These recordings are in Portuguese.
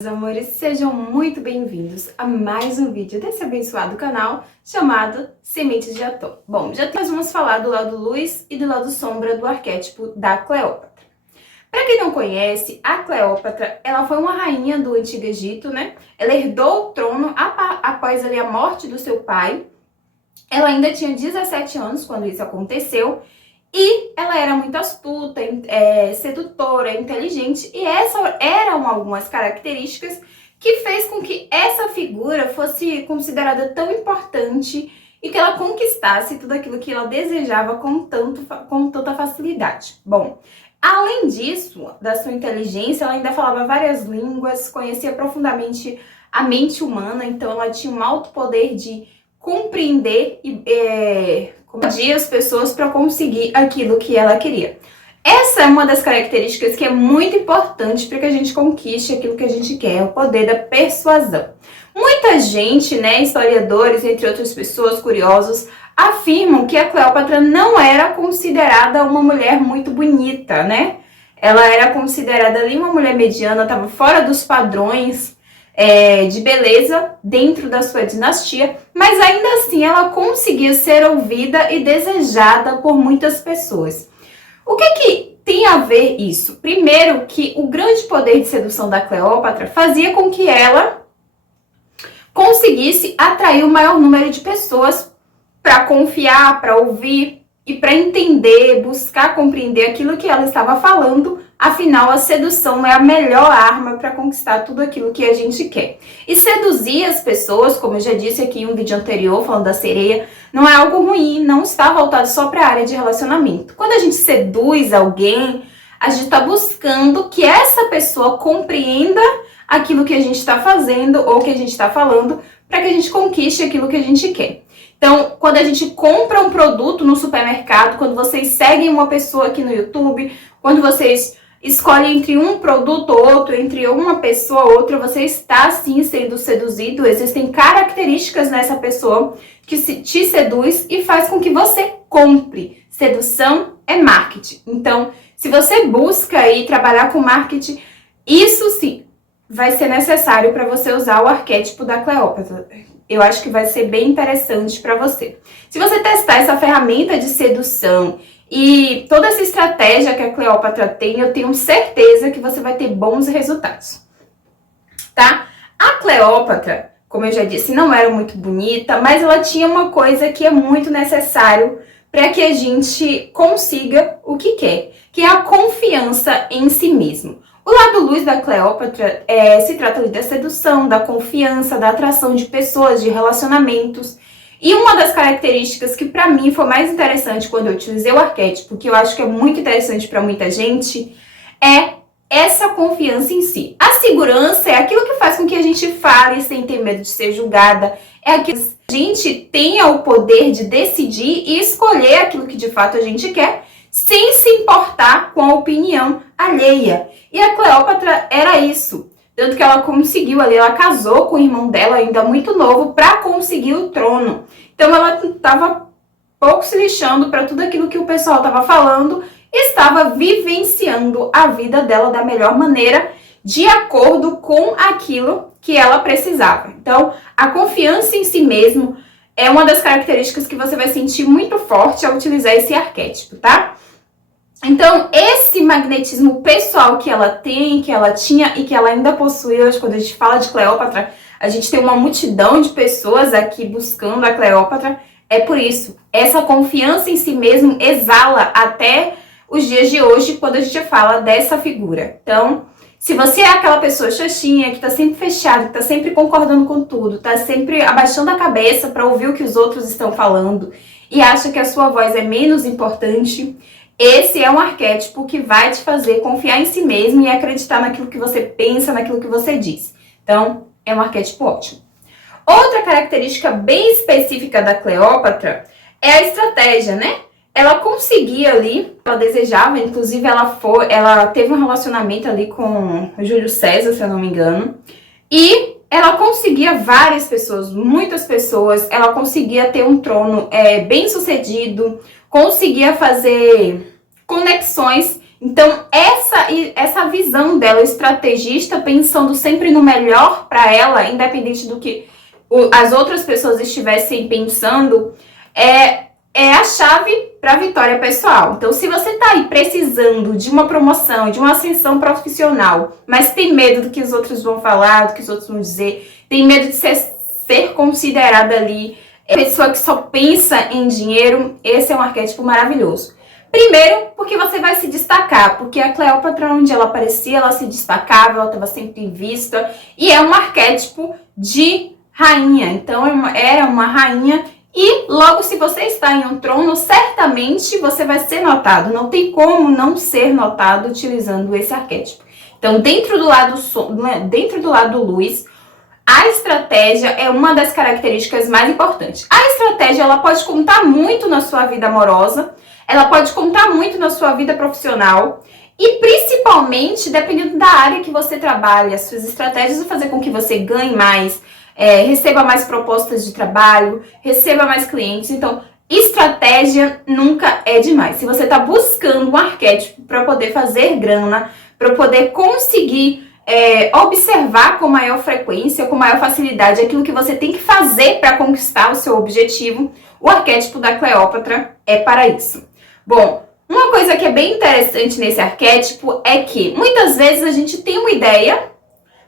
Meus amores, sejam muito bem-vindos a mais um vídeo desse abençoado canal chamado Sementes de Ator. Bom, nós vamos falar do lado luz e do lado sombra do arquétipo da Cleópatra. Para quem não conhece, a Cleópatra, ela foi uma rainha do Antigo Egito, né? Ela herdou o trono após ali, a morte do seu pai. Ela ainda tinha 17 anos quando isso aconteceu. E ela era muito astuta, sedutora, inteligente, e essas eram algumas características que fez com que essa figura fosse considerada tão importante e que ela conquistasse tudo aquilo que ela desejava com tanta facilidade. Bom, além disso, da sua inteligência, ela ainda falava várias línguas, conhecia profundamente a mente humana, então ela tinha um alto poder de compreender e confundir as pessoas para conseguir aquilo que ela queria. Essa é uma das características que é muito importante para que a gente conquiste aquilo que a gente quer, o poder da persuasão. Muita gente, né, historiadores, entre outras pessoas, curiosos, afirmam que a Cleópatra não era considerada uma mulher muito bonita, né? Ela era considerada ali uma mulher mediana, estava fora dos padrões de beleza dentro da sua dinastia, mas ainda assim ela conseguia ser ouvida e desejada por muitas pessoas. O que tem a ver isso? Primeiro, que o grande poder de sedução da Cleópatra fazia com que ela conseguisse atrair o maior número de pessoas para confiar, para ouvir e para entender, buscar compreender aquilo que ela estava falando. Afinal, a sedução é a melhor arma para conquistar tudo aquilo que a gente quer. E seduzir as pessoas, como eu já disse aqui em um vídeo anterior, falando da sereia, não é algo ruim, não está voltado só para a área de relacionamento. Quando a gente seduz alguém, a gente está buscando que essa pessoa compreenda aquilo que a gente está fazendo ou que a gente está falando, para que a gente conquiste aquilo que a gente quer. Então, quando a gente compra um produto no supermercado, quando vocês seguem uma pessoa aqui no YouTube, quando vocês escolhe entre um produto ou outro, entre uma pessoa ou outra, você está sim sendo seduzido. Existem características nessa pessoa que te seduz e faz com que você compre. Sedução é marketing. Então, se você busca aí trabalhar com marketing, isso sim vai ser necessário para você usar o arquétipo da Cleópatra. Eu acho que vai ser bem interessante para você. Se você testar essa ferramenta de sedução e toda essa estratégia que a Cleópatra tem, eu tenho certeza que você vai ter bons resultados, tá? A Cleópatra, como eu já disse, não era muito bonita, mas ela tinha uma coisa que é muito necessário para que a gente consiga o que quer, que é a confiança em si mesmo. O lado luz da Cleópatra se trata da sedução, da confiança, da atração de pessoas, de relacionamentos. E uma das características que para mim foi mais interessante quando eu utilizei o arquétipo, que eu acho que é muito interessante para muita gente, é essa confiança em si. A segurança é aquilo que faz com que a gente fale sem ter medo de ser julgada, é aquilo que a gente tenha o poder de decidir e escolher aquilo que de fato a gente quer, sem se importar com a opinião alheia. E a Cleópatra era isso. Tanto que ela conseguiu ali, ela casou com o irmão dela ainda muito novo para conseguir o trono. Então ela estava pouco se lixando para tudo aquilo que o pessoal estava falando e estava vivenciando a vida dela da melhor maneira, de acordo com aquilo que ela precisava. Então, a confiança em si mesmo é uma das características que você vai sentir muito forte ao utilizar esse arquétipo, tá? Então, esse magnetismo pessoal que ela tem, que ela tinha e que ela ainda possui hoje, quando a gente fala de Cleópatra, a gente tem uma multidão de pessoas aqui buscando a Cleópatra. É por isso, essa confiança em si mesmo exala até os dias de hoje, quando a gente fala dessa figura. Então, se você é aquela pessoa xoxinha, que tá sempre fechada, que tá sempre concordando com tudo, tá sempre abaixando a cabeça para ouvir o que os outros estão falando e acha que a sua voz é menos importante, esse é um arquétipo que vai te fazer confiar em si mesmo e acreditar naquilo que você pensa, naquilo que você diz. Então, é um arquétipo ótimo. Outra característica bem específica da Cleópatra é a estratégia, né? Ela conseguia ali, ela desejava, inclusive ela teve um relacionamento ali com Júlio César, se eu não me engano, e ela conseguia várias pessoas, muitas pessoas, ela conseguia ter um trono bem sucedido, conseguia fazer conexões Então, essa visão dela, estrategista, pensando sempre no melhor para ela, independente do que as outras pessoas estivessem pensando, é a chave para a vitória pessoal. Então, se você está aí precisando de uma promoção, de uma ascensão profissional, mas tem medo do que os outros vão falar, do que os outros vão dizer, tem medo de ser considerada ali pessoa que só pensa em dinheiro, esse é um arquétipo maravilhoso. Primeiro, porque você vai se destacar, porque a Cleópatra, onde ela aparecia, ela se destacava, ela estava sempre em vista, e é um arquétipo de rainha. Então, era uma rainha, e logo se você está em um trono, certamente você vai ser notado. Não tem como não ser notado utilizando esse arquétipo. Então, dentro do lado luz, a estratégia é uma das características mais importantes. A estratégia, ela pode contar muito na sua vida amorosa, ela pode contar muito na sua vida profissional e principalmente, dependendo da área que você trabalha, as suas estratégias vão fazer com que você ganhe mais, receba mais propostas de trabalho, receba mais clientes. Então, estratégia nunca é demais. Se você está buscando um arquétipo para poder fazer grana, para poder conseguir observar com maior frequência, com maior facilidade aquilo que você tem que fazer para conquistar o seu objetivo, o arquétipo da Cleópatra é para isso. Bom, uma coisa que é bem interessante nesse arquétipo é que muitas vezes a gente tem uma ideia,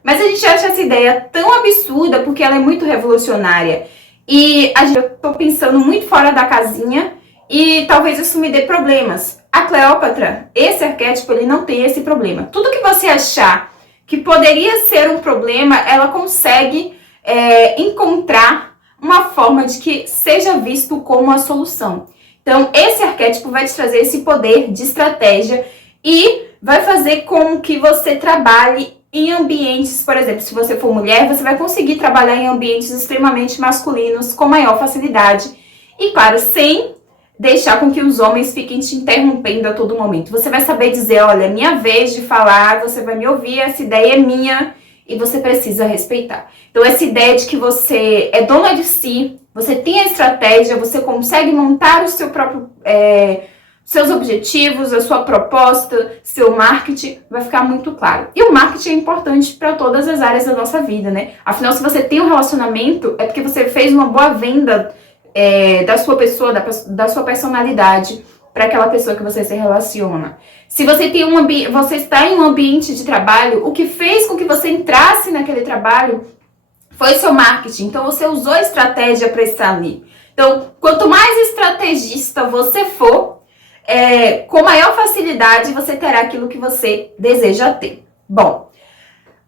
mas a gente acha essa ideia tão absurda porque ela é muito revolucionária. E eu tô pensando muito fora da casinha e talvez isso me dê problemas. A Cleópatra, esse arquétipo, ele não tem esse problema. Tudo que você achar que poderia ser um problema, ela consegue encontrar uma forma de que seja visto como a solução. Então, esse arquétipo vai te trazer esse poder de estratégia e vai fazer com que você trabalhe em ambientes, por exemplo, se você for mulher, você vai conseguir trabalhar em ambientes extremamente masculinos com maior facilidade. E, claro, sem deixar com que os homens fiquem te interrompendo a todo momento. Você vai saber dizer, olha, é minha vez de falar, você vai me ouvir, essa ideia é minha e você precisa respeitar. Então, essa ideia de que você é dona de si, você tem a estratégia, você consegue montar o seu próprio, seus objetivos, a sua proposta, seu marketing, vai ficar muito claro. E o marketing é importante para todas as áreas da nossa vida, né? Afinal, se você tem um relacionamento, é porque você fez uma boa venda da sua pessoa, da sua personalidade para aquela pessoa que você se relaciona. Se você você está em um ambiente de trabalho, o que fez com que você entrasse naquele trabalho foi seu marketing. Então, você usou estratégia para estar ali. Então, quanto mais estrategista você for, com maior facilidade você terá aquilo que você deseja ter. Bom,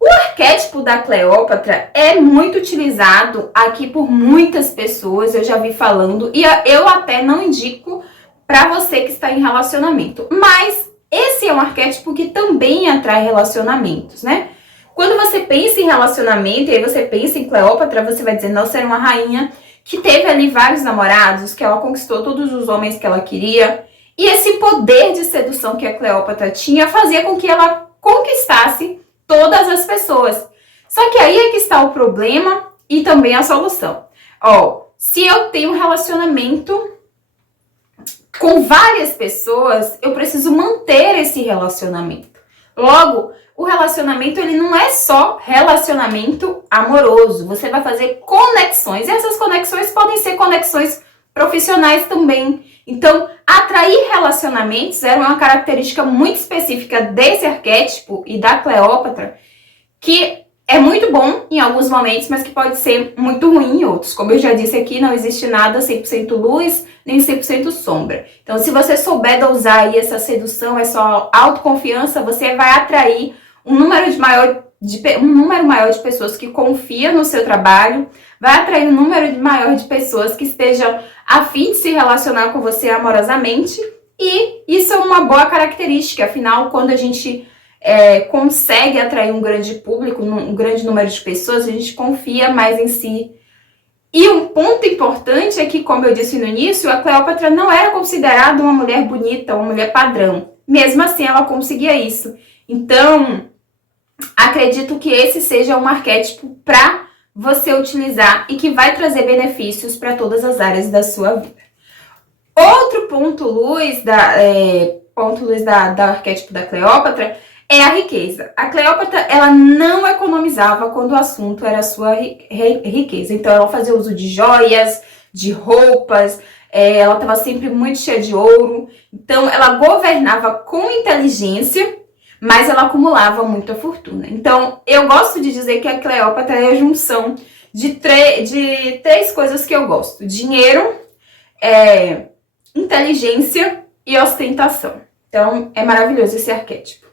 o arquétipo da Cleópatra é muito utilizado aqui por muitas pessoas, eu já vi falando, e eu até não indico para você que está em relacionamento. Mas esse é um arquétipo que também atrai relacionamentos, né? Quando você pensa em relacionamento, e aí você pensa em Cleópatra, você vai dizer, nossa, era uma rainha que teve ali vários namorados, que ela conquistou todos os homens que ela queria. E esse poder de sedução que a Cleópatra tinha fazia com que ela conquistasse todas as pessoas. Só que aí é que está o problema e também a solução. Se eu tenho um relacionamento com várias pessoas, eu preciso manter esse relacionamento. Logo, o relacionamento ele não é só relacionamento amoroso. Você vai fazer conexões. E essas conexões podem ser conexões profissionais também. Então, atrair relacionamentos era uma característica muito específica desse arquétipo e da Cleópatra, que é muito bom em alguns momentos, mas que pode ser muito ruim em outros. Como eu já disse aqui, não existe nada 100% luz, nem 100% sombra. Então, se você souber dosar aí essa sedução, essa autoconfiança, você vai atrair um número maior de pessoas que confia no seu trabalho, vai atrair um número maior de pessoas que estejam a fim de se relacionar com você amorosamente, e isso é uma boa característica. Afinal, quando a gente consegue atrair um grande público, um grande número de pessoas, a gente confia mais em si. E um ponto importante é que, como eu disse no início, a Cleópatra não era considerada uma mulher bonita, uma mulher padrão. Mesmo assim, ela conseguia isso. Então, acredito que esse seja um arquétipo para você utilizar e que vai trazer benefícios para todas as áreas da sua vida. Outro ponto luz ponto, Luiz, do arquétipo da Cleópatra é a riqueza. A Cleópatra, ela não economizava quando o assunto era a sua riqueza. Então, ela fazia uso de joias, de roupas, ela estava sempre muito cheia de ouro. Então, ela governava com inteligência, mas ela acumulava muita fortuna. Então, eu gosto de dizer que a Cleópatra é a junção de três coisas que eu gosto: dinheiro, inteligência e ostentação. Então, é maravilhoso esse arquétipo.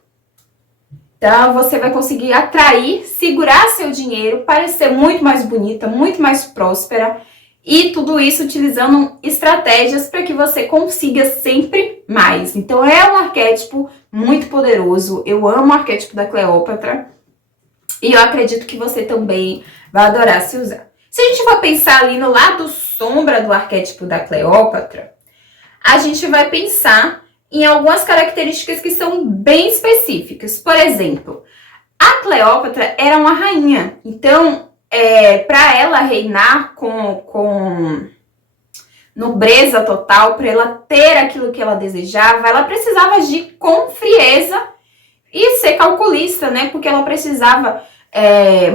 Então, você vai conseguir atrair, segurar seu dinheiro, parecer muito mais bonita, muito mais próspera, e tudo isso utilizando estratégias para que você consiga sempre mais. Então, é um arquétipo muito poderoso. Eu amo o arquétipo da Cleópatra e eu acredito que você também vai adorar se usar. Se a gente for pensar ali no lado sombra do arquétipo da Cleópatra, a gente vai pensar em algumas características que são bem específicas. Por exemplo, a Cleópatra era uma rainha. Então, para ela reinar com nobreza total, para ela ter aquilo que ela desejava, ela precisava agir com frieza e ser calculista, né? Porque ela precisava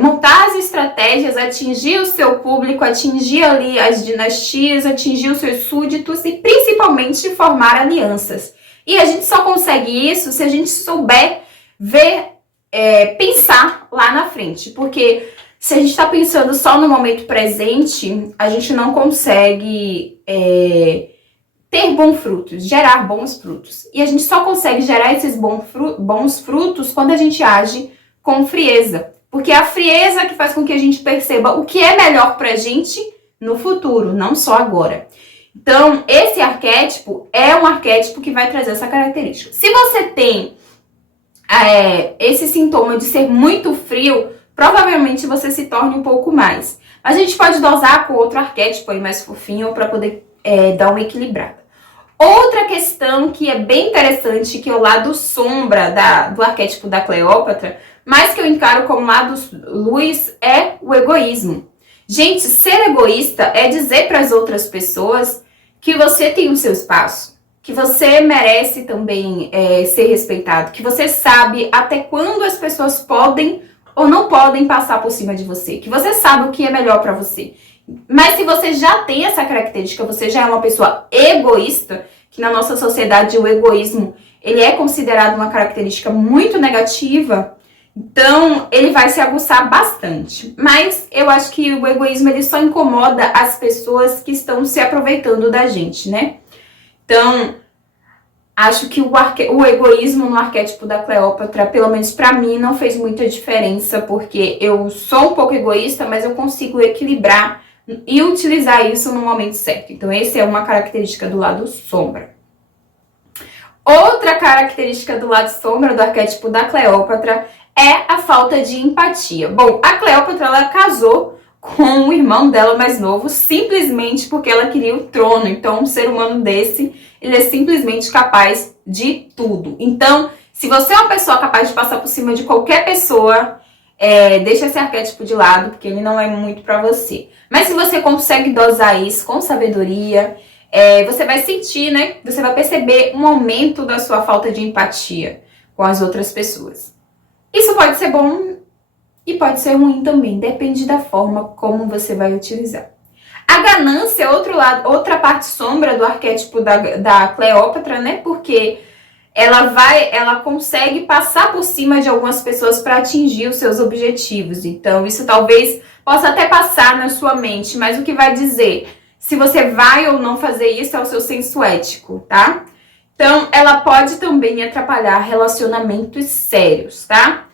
montar as estratégias, atingir o seu público, atingir ali as dinastias, atingir os seus súditos e principalmente formar alianças. E a gente só consegue isso se a gente souber ver, pensar lá na frente, porque se a gente está pensando só no momento presente, a gente não consegue ter bons frutos, gerar bons frutos. E a gente só consegue gerar esses bons frutos quando a gente age com frieza. Porque é a frieza que faz com que a gente perceba o que é melhor pra gente no futuro, não só agora. Então, esse arquétipo é um arquétipo que vai trazer essa característica. Se você tem esse sintoma de ser muito frio, provavelmente você se torne um pouco mais. Mas a gente pode dosar com outro arquétipo aí mais fofinho para poder dar uma equilibrada. Outra questão que é bem interessante, que é o lado sombra do arquétipo da Cleópatra, mas que eu encaro como lado luz, é o egoísmo. Gente, ser egoísta é dizer para as outras pessoas que você tem o seu espaço, que você merece também ser respeitado, que você sabe até quando as pessoas podem ou não podem passar por cima de você, que você sabe o que é melhor para você. Mas se você já tem essa característica, você já é uma pessoa egoísta, que na nossa sociedade o egoísmo ele é considerado uma característica muito negativa, então ele vai se aguçar bastante. Mas eu acho que o egoísmo ele só incomoda as pessoas que estão se aproveitando da gente, né? Então, acho que o egoísmo no arquétipo da Cleópatra, pelo menos pra mim, não fez muita diferença, porque eu sou um pouco egoísta, mas eu consigo equilibrar e utilizar isso no momento certo. Então, essa é uma característica do lado sombra. Outra característica do lado sombra do arquétipo da Cleópatra é a falta de empatia. Bom, a Cleópatra, ela casou com o irmão dela mais novo, simplesmente porque ela queria o trono. Então, um ser humano desse, ele é simplesmente capaz de tudo. Então, se você é uma pessoa capaz de passar por cima de qualquer pessoa, deixa esse arquétipo de lado, porque ele não é muito pra você. Mas se você consegue dosar isso com sabedoria, você vai sentir, né? Você vai perceber um aumento da sua falta de empatia com as outras pessoas. Isso pode ser bom e pode ser ruim também, depende da forma como você vai utilizar. A ganância é outra parte sombra do arquétipo da Cleópatra, né? Porque ela consegue passar por cima de algumas pessoas para atingir os seus objetivos. Então, isso talvez possa até passar na sua mente, mas o que vai dizer se você vai ou não fazer isso é o seu senso ético, tá? Então, ela pode também atrapalhar relacionamentos sérios, tá?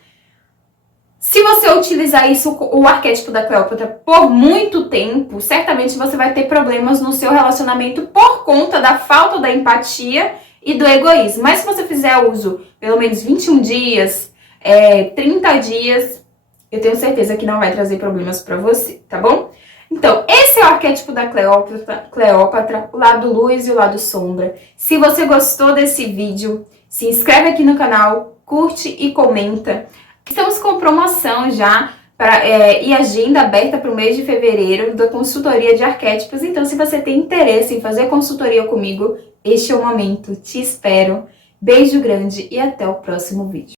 Se você utilizar isso, o arquétipo da Cleópatra, por muito tempo, certamente você vai ter problemas no seu relacionamento por conta da falta da empatia e do egoísmo. Mas se você fizer uso pelo menos 21 dias, 30 dias, eu tenho certeza que não vai trazer problemas para você, tá bom? Então, esse é o arquétipo da Cleópatra, o lado luz e o lado sombra. Se você gostou desse vídeo, se inscreve aqui no canal, curte e comenta. Estamos com promoção já e agenda aberta para o mês de fevereiro da consultoria de arquétipos. Então, se você tem interesse em fazer consultoria comigo, este é o momento. Te espero. Beijo grande e até o próximo vídeo.